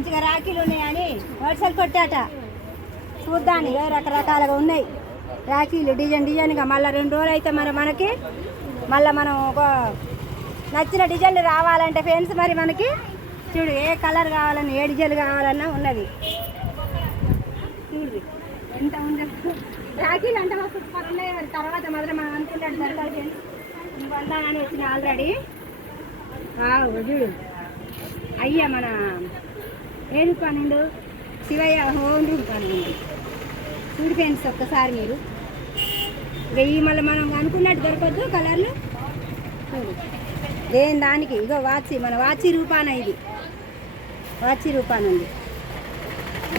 మంచిగా రాఖీలు ఉన్నాయని వర్షాలు కొట్టాట చూద్దాని రకరకాలుగా ఉన్నాయి రాఖీలు డిజైన్గా. మళ్ళీ 2 రోజులు అయితే మనకి మళ్ళీ మనం ఒక నచ్చిన డిజైన్లు రావాలంటే ఫ్రెండ్స్ మరి మనకి చూడు ఏ కలర్ కావాలన్నా ఏ డిజైన్ కావాలన్నా ఉన్నది. చూడు ఎంత ఉంది రాఖీలు అంటే మాకు సూపర్ ఉన్నాయి. మరి తర్వాత మాత్రం మనం అనుకుంటాడు దొరకాలి ఫ్రెండ్స్. ఇంకొందామని వచ్చిన ఆల్రెడీ చూడు అయ్యా మన ఏ రూపాయలు శివయ్య హోమ్ రూపాయలు చూడు ఫ్రెండ్స్ ఒక్కసారి మీరు వెయ్యి మళ్ళీ మనం అనుకున్నట్టు దొరకద్దు కలర్లు. చూడు దేని దానికి ఇగో వాచి మన వాచి రూపాన ఇది వాచి రూపాన ఉంది.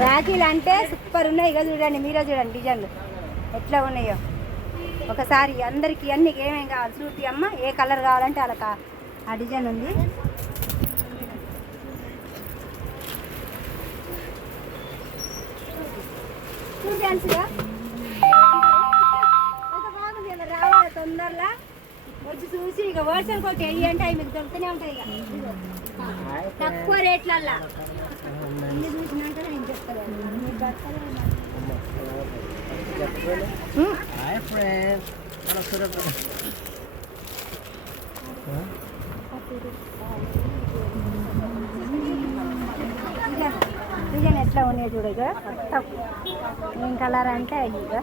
రాఖీలు అంటే సూపర్ ఉన్నాయి. ఇక చూడండి మీరే చూడండి డిజైన్లు ఎట్లా ఉన్నాయో. ఒకసారి అందరికీ అన్ని ఏమేమి కావాలి చూపి అమ్మ. ఏ కలర్ కావాలంటే అలా ఆ డిజైన్ ఉంది. రావాలి తొందరలా వచ్చి చూసి ఇక వర్షాలు కొట్టి వెయ్యి అంటే అవి మీకు దొరుకుతూనే ఉంటాయి. ఇక తక్కువ రేట్లల్లా అన్ని చూసినాక నేను చెప్తాను. డిజైన్ ఎట్లా ఉన్నాయి చూడు. ఇక ఏం కలర్ అంటే ఇక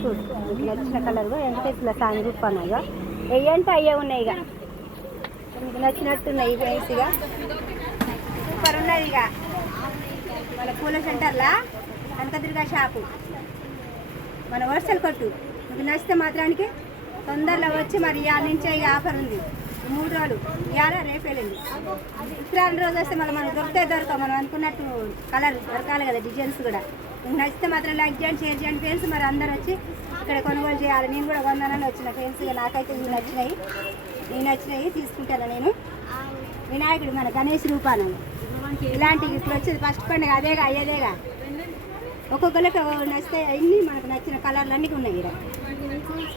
చూడు మీకు నచ్చిన కలర్ వెంకటేశ్వర స్వామి రూపాను. ఇక వెయ్యి అంటే అయ్యే ఉన్నాయి. ఇక మీకు నచ్చినట్టున్నాయి ఫ్రెండ్స్. ఇక సూపర్ ఉన్నది. ఇక మన పూల సెంటర్లా కనకదుర్గ షాపు మన వర్షాలు కొట్టు. మీకు నచ్చితే మాత్రానికి తొందరలో వచ్చి మరి ఇవాళ నుంచే ఇక ఆఫర్ ఉంది. 3 రోజులు ఇవాళ రేపు వెళ్ళింది. శుక్రవారం రోజు వస్తే మళ్ళీ మనకు దొరకవు. మనం అనుకున్నట్టు కలర్ దొరకాలి కదా డిజైన్స్ కూడా. మీకు నచ్చితే మాత్రం లైక్ చేయండి షేర్ చేయండి ఫ్రెండ్స్. మరి అందరూ వచ్చి ఇక్కడ కొనుగోలు చేయాలి. నేను కూడా కొందానని వచ్చిన ఫ్రెండ్స్. ఇక నాకైతే ఇవి నచ్చినాయి తీసుకుంటాను నేను. వినాయకుడు మన గణేష్ రూపాను ఇలాంటివి ఇప్పుడు వచ్చేది ఫస్ట్ పండుగ అదేగా అయ్యేదేగా. ఒక్కొక్కరికి నచ్చితే అన్ని మనకు నచ్చిన కలర్లు అన్నీ ఉన్నాయి ఇక్కడ.